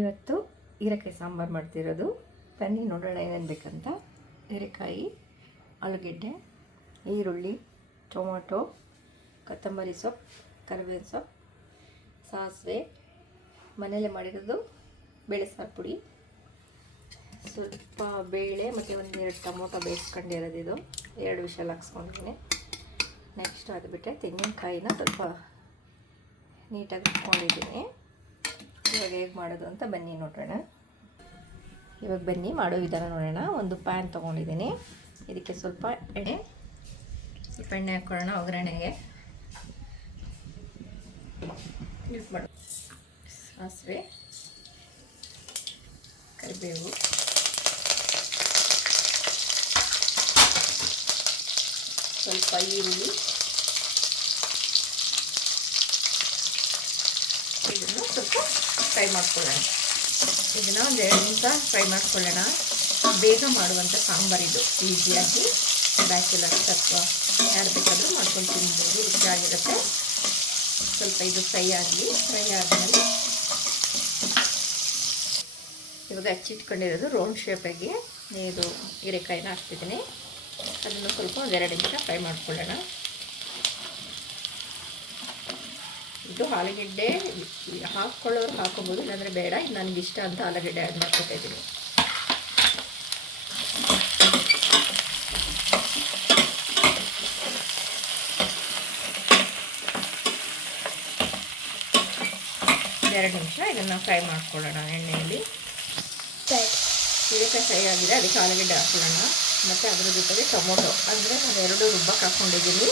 ಇವತ್ತು ಹೀರೆಕಾಯಿ ಸಾಂಬಾರು ಮಾಡ್ತಿರೋದು. ಬನ್ನಿ ನೋಡೋಣ ಏನೇನು ಬೇಕಂತ. ಹೀರೆಕಾಯಿ, ಆಲೂಗೆಡ್ಡೆ, ಈರುಳ್ಳಿ, ಟೊಮೊಟೊ, ಕೊತ್ತಂಬರಿ ಸೊಪ್ಪು, ಕರಿಬೇವಿನ ಸೊಪ್ಪು, ಸಾಸಿವೆ, ಮನೇಲೆ ಮಾಡಿರೋದು ಬೇಳೆ ಸಾರು ಪುಡಿ, ಸ್ವಲ್ಪ ಬೇಳೆ ಮತ್ತು ಒಂದೆರಡು ಟೊಮೊಟೊ ಬೇಯಿಸ್ಕೊಂಡಿರೋದು. ಇದು 2 ವಿಷಲ್ ಹಾಕ್ಸ್ಕೊಂಡಿದ್ದೀನಿ. ನೆಕ್ಸ್ಟ್ ಅದು ಬಿಟ್ಟರೆ ತೆಂಗಿನಕಾಯಿನ ಸ್ವಲ್ಪ ನೀಟಾಗಿ ಇಟ್ಕೊಂಡಿದ್ದೀನಿ. ಇವಾಗ ಹೇಗೆ ಮಾಡೋದು ಅಂತ ಬನ್ನಿ ನೋಡೋಣ. ಇವಾಗ ಬನ್ನಿ ಮಾಡೋ ವಿಧಾನ ನೋಡೋಣ. ಒಂದು ಪ್ಯಾನ್ ತೊಗೊಂಡಿದ್ದೀನಿ. ಇದಕ್ಕೆ ಸ್ವಲ್ಪ ಎಣ್ಣೆ ಹಾಕ್ಕೊಳ್ಳೋಣ. ಒಗ್ಗರಣೆಗೆ ಯೂಸ್ ಮಾಡೋಣ. ಸಾಸಿವೆ, ಕರಿಬೇವು, ಸ್ವಲ್ಪ ಈರುಳ್ಳಿ, ಇದನ್ನು ಸ್ವಲ್ಪ ಫ್ರೈ ಮಾಡ್ಕೊಳ್ಳೋಣ. ಇದನ್ನು ಒಂದು 2 ನಿಮಿಷ ಫ್ರೈ ಮಾಡ್ಕೊಳ್ಳೋಣ. ಬೇಗ ಮಾಡುವಂಥ ಸಾಂಬಾರಿದು, ಈಸಿಯಾಗಿ ಬ್ಯಾಚುಲರ್ಸ್ ಅಥವಾ ಯಾರು ಬೇಕಾದರೂ ಮಾಡ್ಕೊಂಡು ತಿನ್ಬೋದು, ರುಚಿಯಾಗಿರುತ್ತೆ. ಸ್ವಲ್ಪ ಇದು ಫ್ರೈ ಆದಮೇಲೆ ಇವಾಗ ಹಚ್ಚಿಟ್ಕೊಂಡಿರೋದು ರೌಂಡ್ ಶೇಪಾಗಿ ಇದು ಹೀರೆಕಾಯಿನ ಹಾಕ್ತಿದ್ದೀನಿ. ಅದನ್ನು ಸ್ವಲ್ಪ 2 ನಿಮಿಷ ಫ್ರೈ ಮಾಡ್ಕೊಳ್ಳೋಣ. ಇದು ಆಲೂಗೆಡ್ಡೆ ಹಾಕ್ಕೊಳ್ಳೋರು ಹಾಕೋಬೋದು, ಇಲ್ಲಾಂದರೆ ಬೇಡ. ಇದು ನನಗಿಷ್ಟ ಅಂತ ಆಲೂಗೆಡ್ಡೆ ಆ್ಯಡ್ ಮಾಡ್ಕೊತಾ ಇದ್ದೀನಿ. ಎರಡು ನಿಮಿಷ ಇದನ್ನು ಫ್ರೈ ಮಾಡ್ಕೊಳ್ಳೋಣ ಎಣ್ಣೆಯಲ್ಲಿ. ಹೀರೆಕಾಯಿ ಫ್ರೈ ಆಗಿದೆ, ಅದಕ್ಕೆ ಆಲೂಗೆಡ್ಡೆ ಹಾಕ್ಕೊಳ್ಳೋಣ. ಮತ್ತು ಅದರ ಜೊತೆಗೆ ಟೊಮೊಟೊ, ಅಂದರೆ ನಾನು 2 ರುಬ್ಬಕ್ಕೆ ಹಾಕ್ಕೊಂಡಿದ್ದೀನಿ,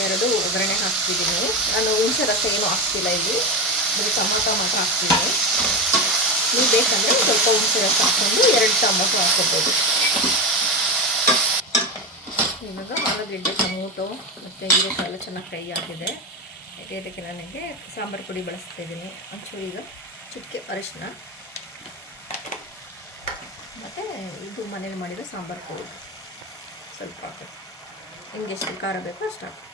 2 ಒಗ್ಗರಣೆ ಹಾಕ್ತಿದ್ದೀನಿ. ನಾನು ಹುಣಸೆ ರಸ ಏನೂ ಹಾಕ್ತಿಲ್ಲ, ಇಲ್ಲಿ ಬರೀ ಟೊಮೊಟೊ ಮಾತ್ರ ಹಾಕ್ತಿದ್ದೀನಿ. ನೀವು ಬೇಕಂದರೆ ಸ್ವಲ್ಪ ಹುಣಸೆ ರಸ ಹಾಕ್ಕೊಂಡು 2 ಟೊಮೊಟೊ ಹಾಕ್ಕೋಬೋದು. ಇವಾಗ ಆಲೂಗೆಡ್ಡೆ, ಟೊಮೊಟೊ ಮತ್ತು ಹೀರೆಕಾಯಿ ಎಲ್ಲ ಚೆನ್ನಾಗಿ ಫ್ರೈ ಆಗಿದೆ. ಇದಕ್ಕೆ ನನಗೆ ಸಾಂಬಾರು ಪುಡಿ ಬಳಸ್ತಾಯಿದ್ದೀನಿ. ಒಂಚೂರು ಈಗ ಚುಕ್ಕೆ ಅರಿಶಿನ ಮತ್ತು ಇದು ಮನೇಲಿ ಮಾಡಿರೋ ಸಾಂಬಾರು ಪುಡಿ ಸ್ವಲ್ಪ ಹಾಕಬೇಕು. ನಿಮಗೆ ಎಷ್ಟು ಖಾರ ಬೇಕೋ ಅಷ್ಟು ಹಾಕಿ.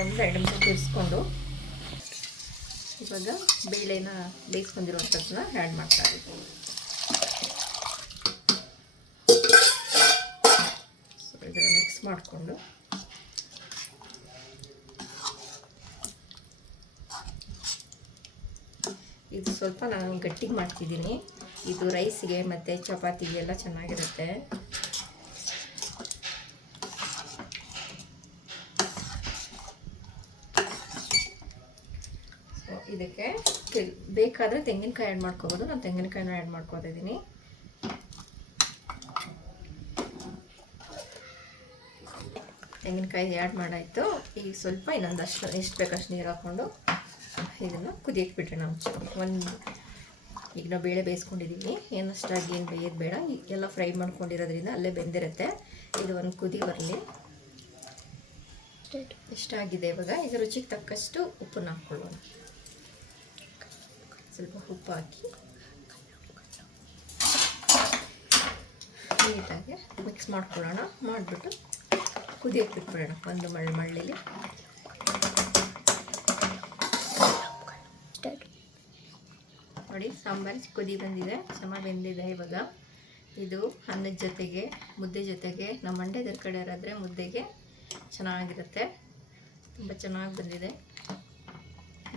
ಒಂದು 2 ನಿಮಿಷ ತಿರ್ಸ್ಕೊಂಡು ಇವಾಗ ಬೇಳೆನ ಬೇಯಿಸ್ಕೊಂಡಿರುವಂಥದ್ದನ್ನ ಆ್ಯಡ್ ಮಾಡ್ತಾ ಇದ್ದೀನಿ. ಸೊ ಇದನ್ನು ಮಿಕ್ಸ್ ಮಾಡಿಕೊಂಡು ಇದು ಸ್ವಲ್ಪ ನಾನು ಗಟ್ಟಿಗೆ ಮಾಡ್ತಿದ್ದೀನಿ. ಇದು ರೈಸಿಗೆ ಮತ್ತು ಚಪಾತಿಗೆ ಎಲ್ಲ ಚೆನ್ನಾಗಿರುತ್ತೆ. ಸೊ ಇದಕ್ಕೆ ಬೇಕಾದರೆ ತೆಂಗಿನಕಾಯಿ ಆ್ಯಡ್ ಮಾಡ್ಕೋಬೋದು. ನಾನು ತೆಂಗಿನಕಾಯಿನ ಆ್ಯಡ್ ಮಾಡ್ಕೋತಾ ಇದ್ದೀನಿ. ತೆಂಗಿನಕಾಯಿ ಆ್ಯಡ್ ಮಾಡಾಯಿತು. ಈಗ ಸ್ವಲ್ಪ ಇನ್ನೊಂದಷ್ಟು ಎಷ್ಟು ಬೇಕಷ್ಟು ನೀರು ಹಾಕ್ಕೊಂಡು ಇದನ್ನು ಕುದಿಯಕ್ಕೆ ಬಿಟ್ಟರೆ ಈಗ ನಾವು ಬೇಳೆ ಬೇಯಿಸ್ಕೊಂಡಿದ್ದೀವಿ. ಏನಷ್ಟಾಗಿ ಏನು ಬೇಯೋದು ಬೇಡ, ಎಲ್ಲ ಫ್ರೈ ಮಾಡ್ಕೊಂಡಿರೋದ್ರಿಂದ ಅಲ್ಲೇ ಬೆಂದಿರುತ್ತೆ. ಇದು ಒಂದು ಕುದಿ ಬರಲಿ. ಎಷ್ಟಾಗಿದೆ ಈಗ ರುಚಿಗೆ ತಕ್ಕಷ್ಟು ಉಪ್ಪನ್ನು ಹಾಕ್ಕೊಳ್ಳೋಣ. ಸ್ವಲ್ಪ ಉಪ್ಪು ಹಾಕಿ ನೀಟಾಗಿ ಮಿಕ್ಸ್ ಮಾಡ್ಕೊಳ್ಳೋಣ. ಮಾಡಿಬಿಟ್ಟು ಕುದಿಯಕ್ಕೆ ಬಿಟ್ಬಿಡೋಣ ಒಂದು ಮಳ್ಳೀಲಿ. ನೋಡಿ, ಸಾಂಬಾರು ಕುದಿ ಬಂದಿದೆ, ಚೆನ್ನಾಗಿ ಬೆಂದಿದೆ. ಇವಾಗ ಇದು ಅನ್ನದ ಜೊತೆಗೆ, ಮುದ್ದೆ ಜೊತೆಗೆ, ನಮ್ಮ ಮಂಡ್ಯದ ಕಡೆ ಯಾರಾದರೆ ಮುದ್ದೆಗೆ ಚೆನ್ನಾಗಿರುತ್ತೆ. ತುಂಬ ಚೆನ್ನಾಗಿ ಬಂದಿದೆ,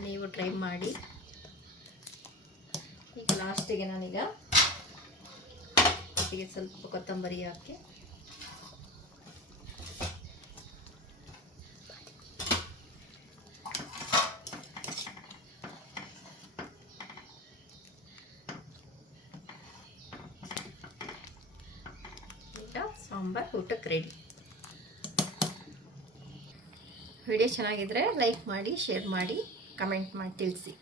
ನೀವು ಟ್ರೈ ಮಾಡಿ. ಈಗ ಲಾಸ್ಟಿಗೆ ನಾನೀಗ ಸ್ವಲ್ಪ ಕೊತ್ತಂಬರಿ ಹಾಕಿ ಸಾಂಬಾರ್ ಊಟಕ್ಕೆ ರೆಡಿ. ವಿಡಿಯೋ ಚೆನ್ನಾಗಿದ್ದರೆ ಲೈಕ್ ಮಾಡಿ, ಶೇರ್ ಮಾಡಿ, ಕಮೆಂಟ್ ಮಾಡಿ ತಿಳಿಸಿ.